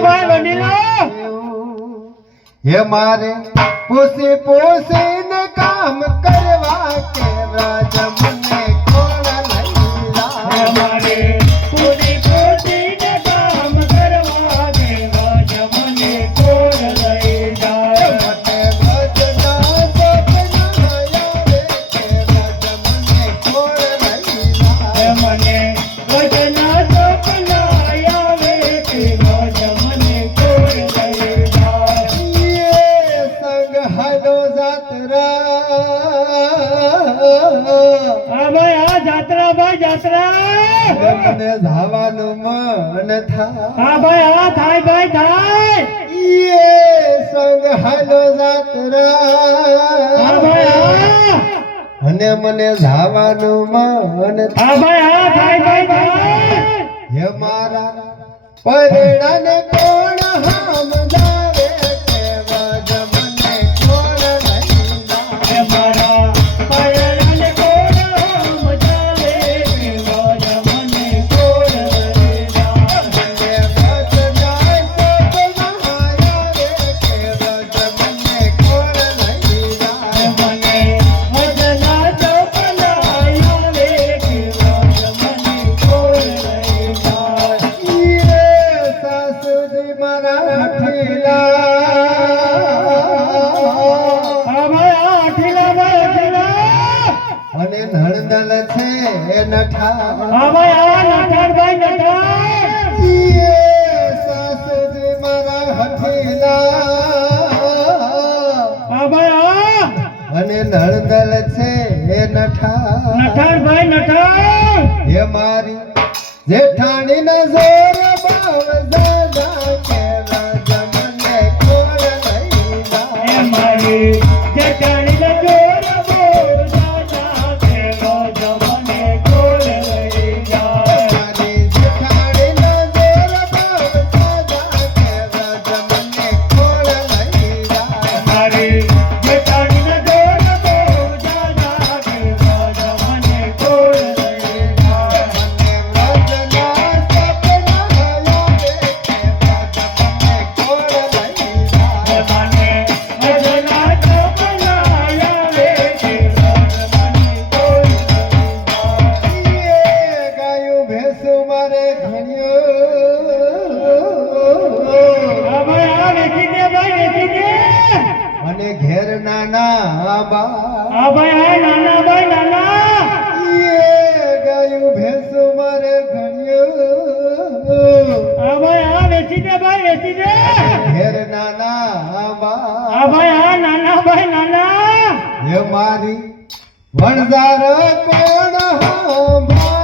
ભાઈ વડીલો હે મારે પૂછી પૂછીને કામ કરવા કે રાજ મને કોણ લઈ જા મારે પૂછી પૂછીને કામ કરવા કે રાજ મને કોણ લઈ જાય મને વચના સપના આવે કે રાજ મને કોણ લઈ જાય મને વચના સપના આવે કે રાજ મને કોણ લઈ જાય સંગ હાલો જાત્રા ભાઈ આ જાત્રા ભાઈ જાત્રા મને ધાવાનું મન થાય હા ભાઈ આ થાય ભાઈ થાય સંગ હાલો જાત્રા હા ભાઈ અને મને ધાવાનું મન હા ભાઈ આ થાય ભાઈ થાય હે મારા પરિણાને કોણ સમજાવે કે રાજ મને કોણ લઈ જાય મારા પરણને કોણ સમજાવે કે રાજ મને કોણ લઈ જાય મને વચના સપના આવે કે રાજ મને કોણ લઈ જાય મને વચના સપના આવે કે રાજ મને કોણ લઈ જાય સાસુજી મારા ઠીલા હા ભાઈ આ અઠીલા ભાઈ અઠીલા અને નણદલ છે નઠા હા ભાઈ આ નઠાર ભાઈ નઠાર સાસુજી મારા હઠીલા હા ભાઈ આ અને નણદલ છે નઠા નઠાર ભાઈ નઠાર હે મારી જેઠાણી ના જોર બાવ દાદા કે રાજ મને કોણ લઈ જાય મારી જેઠાણી ના જોર બોલ દાદા કે રાજ મને કોણ લઈ જાય મારી જેઠાણી ના જોર બાવ દાદા કે રાજ મને કોણ લઈ જાય મારી જેઠાણી ના જોર બોલ દાદા કે રાજ મને કોણ લઈ જાય મને વચના સપના આવે કે રાજ મને કોણ લઈ જાય મને વચના સપના આવે કે રાજ મને કોણ લઈ જાય ગાયું ભેંસું મારે ઘણ્યો હા ભાઈ આ વેચી દે ભાઈ વેચી દે અને ઘેર નાના બા હા ભાઈ આ નાના ભાઈ નાના ગાયું ભેંસું મારે ઘણ્યો હા ભાઈ આ વેચી દે ભાઈ વેચી દે ઘેર નાના બા હા ભાઈ આ નાના ભાઈ નાના હે મારી વણઝાર કોણ હંભા